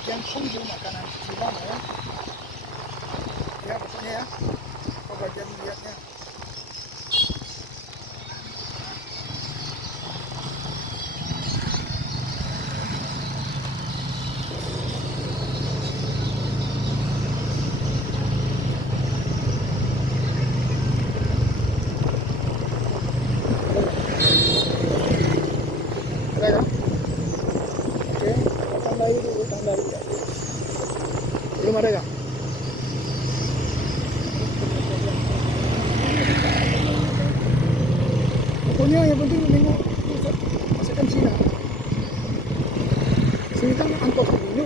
bagian sumbu makanan cicilan ya. Ya pokoknya ya, apa bagian lihatnya. Ada kan? Oke, tambahin dulu, tambahin ya. Belum ada kan? Pokoknya yang penting nengok masakan Cina. Sini kan angkot dulu.